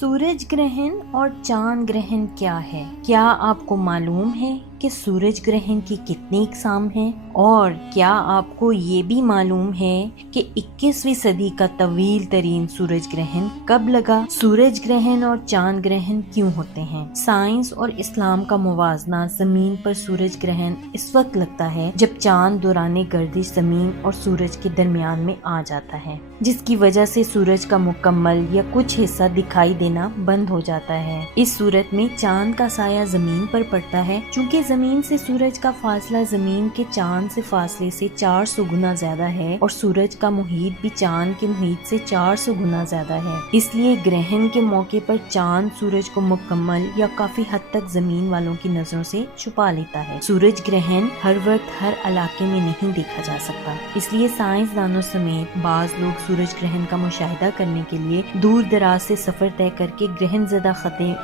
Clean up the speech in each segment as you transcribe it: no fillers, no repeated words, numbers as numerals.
सूरज ग्रहण और चांद ग्रहण क्या है? क्या आपको मालूम है कि सूरज ग्रहण की कितनी इकसाम हैं? और क्या आपको ये भी मालूम है कि 21वीं सदी का तवील तरीन सूरज ग्रहण कब लगा? सूरज ग्रहण और चांद ग्रहण क्यों होते हैं? साइंस और इस्लाम का मुवाजना जमीन पर सूरज ग्रहण इस वक्त लगता है जब चांद दौराने गर्दिश जमीन और सूरज के दरमियान में आ जाता है, जिसकी वजह से सूरज का मुकम्मल या कुछ हिस्सा दिखाई देना बंद हो जाता है। इस सूरत में चांद का साया जमीन पर पड़ता है। चूँकि जमीन से सूरज का फासला जमीन के चांद से फासले से 400 गुना ज्यादा है और सूरज का मुहीत भी चांद के मुहीत से 400 गुना ज्यादा है, इसलिए ग्रहण के मौके पर चांद सूरज को मुकम्मल या काफी हद तक जमीन वालों की नजरों से छुपा लेता है। सूरज ग्रहण हर वक्त हर इलाके में नहीं देखा जा सकता, इसलिए साइंसदानों समेत बाज लोग सूरज ग्रहण का मुशाहिदा करने के लिए दूर दराज से सफर तय करके ग्रहण ज़दा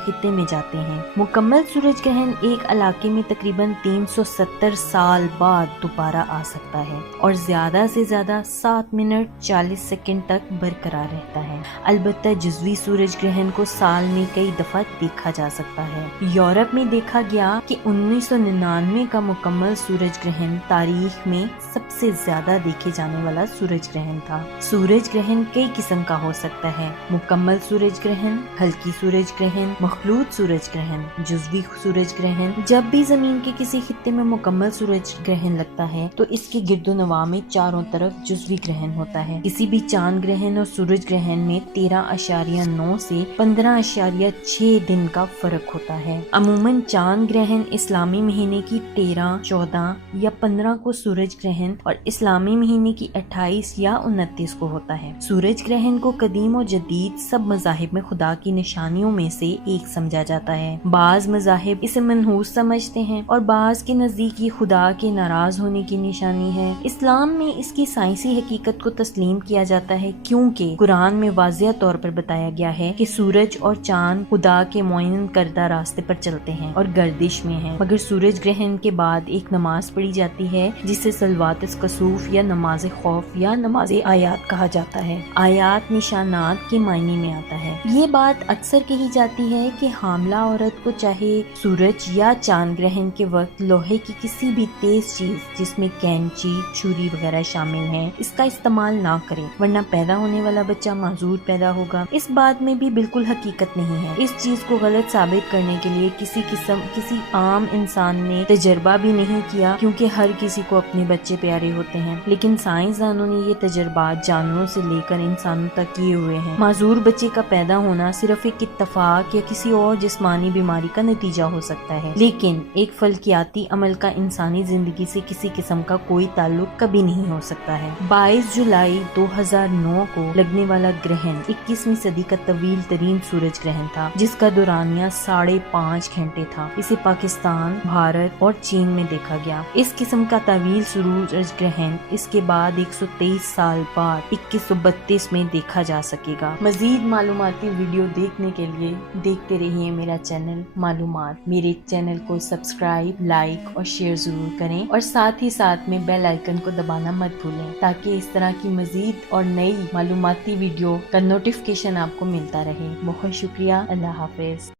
खित्ते में जाते हैं। मुकम्मल सूरज ग्रहण एक इलाके में तकरीबन 370 साल बाद दोबारा आ सकता है और ज्यादा से ज्यादा 7 मिनट 40 सेकंड तक बरकरार रहता है। अलबत्ता जुज़वी सूरज ग्रहण को साल में कई दफा देखा जा सकता है। यूरोप में देखा गया कि 1999 का मुकम्मल सूरज ग्रहण तारीख में सबसे ज्यादा देखे जाने वाला सूरज ग्रहण था। सूरज ग्रहण कई किस्म का हो सकता है: मुकम्मल सूरज ग्रहण, हल्की सूरज ग्रहण, मखलूत सूरज ग्रहण, जुज़वी सूरज ग्रहण। जब भी जमीन के किसी खित्ते में मुकम्मल सूरज ग्रहण लगता है तो इसके गिरदोनवा में चारों तरफ जुज़वी ग्रहण होता है। किसी भी चांद ग्रहण और सूरज ग्रहण में 13.9 से 15.6 दिन का फर्क होता है। अमूमन चांद ग्रहण इस्लामी महीने की 13, 14 या 15 को सूरज ग्रहण और इस्लामी महीने की 28 या 29 को होता है। सूरज ग्रहण को कदीम और जदीद सब मज़ाहिब में खुदा की निशानियों में से एक समझा जाता है। बाज मज़ाहिब इसे मनहूस समझते हैं और बाज के नजदीक ये खुदा के नाराज होने की निशानी है। इस्लाम में इसकी साइंसी हकीकत को तस्लीम किया जाता है, क्योंकि कुरान में वाज़िह तौर पर बताया गया है कि सूरज और चांद खुदा के मुअय्यन करदा रास्ते पर चलते हैं और गर्दिश में हैं। मगर सूरज ग्रहण के बाद एक नमाज पढ़ी जाती है जिसे सलवात कसूफ या नमाज खौफ या नमाज आयात कहा जाता है। आयात निशानात के मायने में आता है। ये बात अक्सर कही जाती है कि हामला औरत को चाहे सूरज या चांद ग्रहण के वक्त लोहे की किसी भी तेज चीज जिसमें कैंची, छुरी वगैरह शामिल है, इसका इस्तेमाल ना करें, वरना पैदा होने वाला बच्चा माजूर पैदा होगा। इस बात में भी बिल्कुल हकीकत नहीं है। इस चीज को गलत साबित करने के लिए किसी आम इंसान ने तजर्बा भी नहीं किया, क्योंकि हर किसी को अपने बच्चे प्यारे होते हैं। लेकिन साइंसदानों ने ये तजर्बात जानवरों से लेकर इंसानों तक किए हुए हैं। माजूर बच्चे का पैदा होना सिर्फ एक इत्तफाक या किसी और जिस्मानी बीमारी का नतीजा हो सकता है, लेकिन एक फल्कियाती अमल का इंसानी जिंदगी से किसी किस्म का कोई ताल्लुक कभी नहीं हो सकता है। 22 जुलाई 2009 को लगने वाला ग्रहण 21वीं सदी का तवील तरीन सूरज ग्रहण था, जिसका दौरानिया 5.5 घंटे था। इसे पाकिस्तान, भारत और चीन में देखा गया। इस किस्म का तवील सूरज ग्रहण इसके बाद 123 साल बाद 2132 में देखा जा सकेगा। मजीद मालूमाती वीडियो देखने के लिए देखते रहिए मेरा चैनल मालूमात। मेरे चैनल को सब्सक्राइब, लाइक और शेयर जरूर करें और साथ ही साथ में बेल आइकन को दबाना मत भूलें, ताकि इस तरह की मजीद और नई मालूमाती वीडियो का नोटिफिकेशन आपको मिलता रहे। बहुत शुक्रिया। अल्लाह हाफिज।